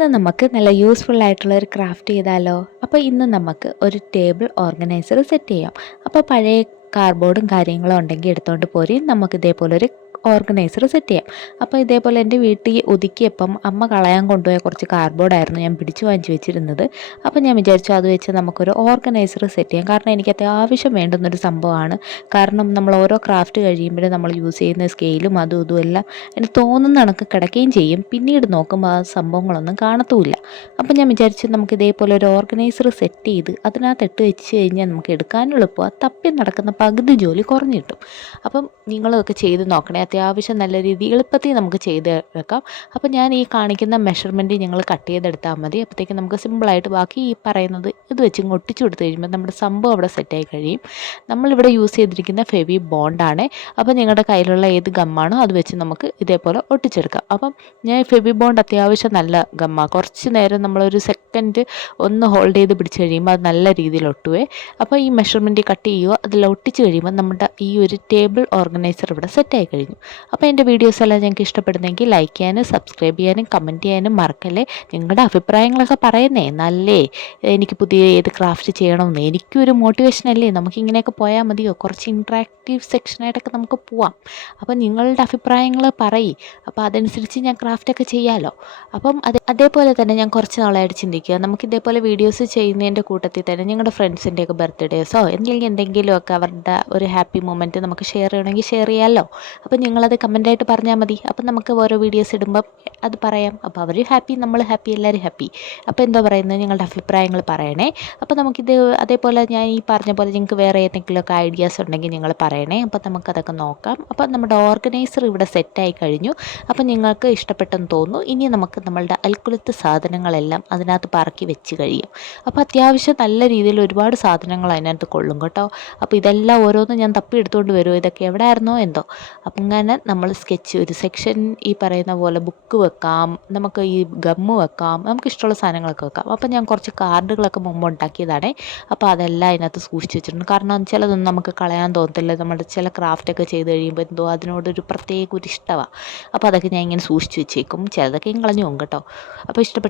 ഇന്ന് നമുക്ക് നല്ല യൂസ്ഫുൾ ആയിട്ടുള്ള ഒരു ക്രാഫ്റ്റ് ചെയ്താലോ. അപ്പോൾ ഇന്ന് നമുക്ക് ഒരു ടേബിൾ ഓർഗനൈസർ സെറ്റ് ചെയ്യാം. അപ്പോൾ പഴയ കാർഡ്ബോർഡും കാര്യങ്ങളും ഉണ്ടെങ്കിൽ എടുത്തുകൊണ്ട് പോരി, നമുക്ക് ഇതേപോലെ ഒരു ഓർഗനൈസർ സെറ്റ് ചെയ്യാം. അപ്പോൾ ഇതേപോലെ എൻ്റെ വീട്ടിൽ ഒതുക്കിയപ്പം അമ്മ കളയാൻ കൊണ്ടുപോയ കുറച്ച് കാർഡ്ബോർഡായിരുന്നു ഞാൻ പിടിച്ചു വാങ്ങിച്ച് വെച്ചിരുന്നത്. അപ്പോൾ ഞാൻ വിചാരിച്ചു അത് വെച്ച് നമുക്കൊരു ഓർഗനൈസർ സെറ്റ് ചെയ്യാം. കാരണം എനിക്ക് അത്യാവശ്യം വേണ്ടുന്നൊരു സംഭവമാണ്. കാരണം നമ്മൾ ഓരോ ക്രാഫ്റ്റ് കഴിയുമ്പോഴും നമ്മൾ യൂസ് ചെയ്യുന്ന സ്കെയിലും അതും ഇതും എല്ലാം എനിക്ക് തോന്നുന്ന കണക്ക് കിടക്കുകയും ചെയ്യും. പിന്നീട് നോക്കുമ്പോൾ ആ സംഭവങ്ങളൊന്നും കാണത്തുമില്ല. അപ്പം ഞാൻ വിചാരിച്ചു നമുക്ക് ഇതേപോലെ ഒരു ഓർഗനൈസർ സെറ്റ് ചെയ്ത് അതിനകത്ത് ഇട്ട് വെച്ച് കഴിഞ്ഞാൽ നമുക്ക് എടുക്കാനും എളുപ്പമാണ്, തപ്പി നടക്കുന്ന പകുതി ജോലി കുറഞ്ഞു കിട്ടും. അപ്പം നിങ്ങളൊക്കെ ചെയ്ത് നോക്കണേ. അത്യാവശ്യം നല്ല രീതിയിൽ എളുപ്പത്തിൽ നമുക്ക് ചെയ്ത് വെക്കാം. അപ്പോൾ ഞാൻ ഈ കാണിക്കുന്ന മെഷർമെൻറ്റ് ഞങ്ങൾ കട്ട് ചെയ്തെടുത്താൽ മതി. അപ്പോഴത്തേക്കും നമുക്ക് സിമ്പിളായിട്ട് ബാക്കി ഈ പറയുന്നത് ഇത് വെച്ച് ഒട്ടിച്ചു കൊടുത്തു കഴിയുമ്പോൾ നമ്മുടെ സംഭവം അവിടെ സെറ്റായി കഴിയും. നമ്മളിവിടെ യൂസ് ചെയ്തിരിക്കുന്ന ഫെവി ബോണ്ടാണ്. അപ്പോൾ നിങ്ങളുടെ കയ്യിലുള്ള ഏത് ഗമ്മാണോ അത് വെച്ച് നമുക്ക് ഇതേപോലെ ഒട്ടിച്ചെടുക്കാം. അപ്പം ഞാൻ ഫെവി ബോണ്ട് അത്യാവശ്യം നല്ല ഗമ്മാണ്. കുറച്ച് നേരം നമ്മളൊരു സെക്കൻഡ് ഒന്ന് ഹോൾഡ് ചെയ്ത് പിടിച്ച് കഴിയുമ്പോൾ അത് നല്ല രീതിയിൽ ഒട്ടുവേ. അപ്പോൾ ഈ മെഷർമെൻറ്റ് കട്ട് ചെയ്യുക, അതിൽ ഒട്ടിച്ച് കഴിയുമ്പോൾ നമ്മുടെ ഈ ഒരു ടേബിൾ ഓർഗനൈസർ ഇവിടെ സെറ്റായി കഴിഞ്ഞു. അപ്പോൾ എൻ്റെ വീഡിയോസ് എല്ലാം ഞങ്ങൾക്ക് ഇഷ്ടപ്പെടുന്നെങ്കിൽ ലൈക്ക് ചെയ്യാനും സബ്സ്ക്രൈബ് ചെയ്യാനും കമൻറ്റ് ചെയ്യാനും മറക്കല്ലേ. നിങ്ങളുടെ അഭിപ്രായങ്ങളൊക്കെ പറയുന്നേ, നല്ലേ എനിക്ക് പുതിയ ഏത് ക്രാഫ്റ്റ് ചെയ്യണമെന്ന് എനിക്കൊരു മോട്ടിവേഷൻ അല്ലേ. നമുക്കിങ്ങനെയൊക്കെ പോയാൽ മതിയോ, കുറച്ച് ഇൻട്രാക്റ്റീവ് സെക്ഷനായിട്ടൊക്കെ നമുക്ക് പോവാം. അപ്പം നിങ്ങളുടെ അഭിപ്രായങ്ങൾ പറയും. അപ്പോൾ അതനുസരിച്ച് ഞാൻ ക്രാഫ്റ്റൊക്കെ ചെയ്യാമല്ലോ. അപ്പം അതേപോലെ തന്നെ ഞാൻ കുറച്ച് നാളായിട്ട് ചിന്തിക്കുക, നമുക്കിതേപോലെ വീഡിയോസ് ചെയ്യുന്നതിൻ്റെ കൂട്ടത്തിൽ തന്നെ ഞങ്ങളുടെ ഫ്രണ്ട്സിൻ്റെയൊക്കെ ബർത്ത്ഡേസോ എന്തെങ്കിലുമൊക്കെ അവരുടെ ഒരു ഹാപ്പി മൊമെൻറ്റ് നമുക്ക് ഷെയർ ചെയ്യണമെങ്കിൽ ഷെയർ ചെയ്യാമല്ലോ. അപ്പോൾ നിങ്ങളത് കമൻറ്റായിട്ട് പറഞ്ഞാൽ മതി. അപ്പം നമുക്ക് ഓരോ വീഡിയോസ് ഇടുമ്പം അത് പറയാം. അപ്പോൾ അവർ ഹാപ്പി, നമ്മൾ ഹാപ്പി, എല്ലാവരും ഹാപ്പി. അപ്പോൾ എന്താ പറയുന്നത്, നിങ്ങളുടെ അഭിപ്രായങ്ങൾ പറയണേ. അപ്പോൾ നമുക്കിത് അതേപോലെ ഞാൻ ഈ പറഞ്ഞ പോലെ നിങ്ങൾക്ക് വേറെ ഏതെങ്കിലുമൊക്കെ ഐഡിയാസ് ഉണ്ടെങ്കിൽ നിങ്ങൾ പറയണേ. അപ്പോൾ നമുക്കതൊക്കെ നോക്കാം. അപ്പോൾ നമ്മുടെ ഓർഗനൈസർ ഇവിടെ സെറ്റായി കഴിഞ്ഞു. അപ്പോൾ നിങ്ങൾക്ക് ഇഷ്ടപ്പെട്ടെന്ന് തോന്നുന്നു. ഇനി നമുക്ക് നമ്മളുടെ അൽക്കുലത്ത് സാധനങ്ങളെല്ലാം അതിനകത്ത് പറക്കി വെച്ച് കഴിയും. അപ്പോൾ അത്യാവശ്യം നല്ല രീതിയിൽ ഒരുപാട് സാധനങ്ങൾ അതിനകത്ത് കൊള്ളും കേട്ടോ. അപ്പോൾ ഇതെല്ലാം ഓരോന്നും ഞാൻ തപ്പി എടുത്തുകൊണ്ട് വരുമോ, ഇതൊക്കെ എവിടെ ആയിരുന്നോ എന്തോ. അപ്പം അങ്ങനെ നമ്മൾ സ്കെച്ച് ഒരു സെക്ഷൻ ഈ പറയുന്ന പോലെ ബുക്ക് വെക്കാം, നമുക്ക് ഈ ഗമ്മ് വെക്കാം, നമുക്ക് ഇഷ്ടമുള്ള സാധനങ്ങളൊക്കെ വെക്കാം. അപ്പം ഞാൻ കുറച്ച് കാർഡുകളൊക്കെ മുമ്പ് ഉണ്ടാക്കിയതാണ്. അപ്പോൾ അതെല്ലാം അതിനകത്ത് സൂക്ഷിച്ച് വെച്ചിട്ടുണ്ട്. കാരണം ചിലതൊന്നും നമുക്ക് കളയാൻ തോന്നത്തില്ല. നമ്മുടെ ചില ക്രാഫ്റ്റൊക്കെ ചെയ്ത് കഴിയുമ്പോൾ എന്തോ അതിനോടൊരു പ്രത്യേക ഒരു ഇഷ്ടമാണ്. അപ്പോൾ അതൊക്കെ ഞാൻ ഇങ്ങനെ സൂക്ഷിച്ച് വെച്ചേക്കും. ചിലതൊക്കെ കളഞ്ഞു പോകും കേട്ടോ. അപ്പോൾ ഇഷ്ടപ്പെട്ട്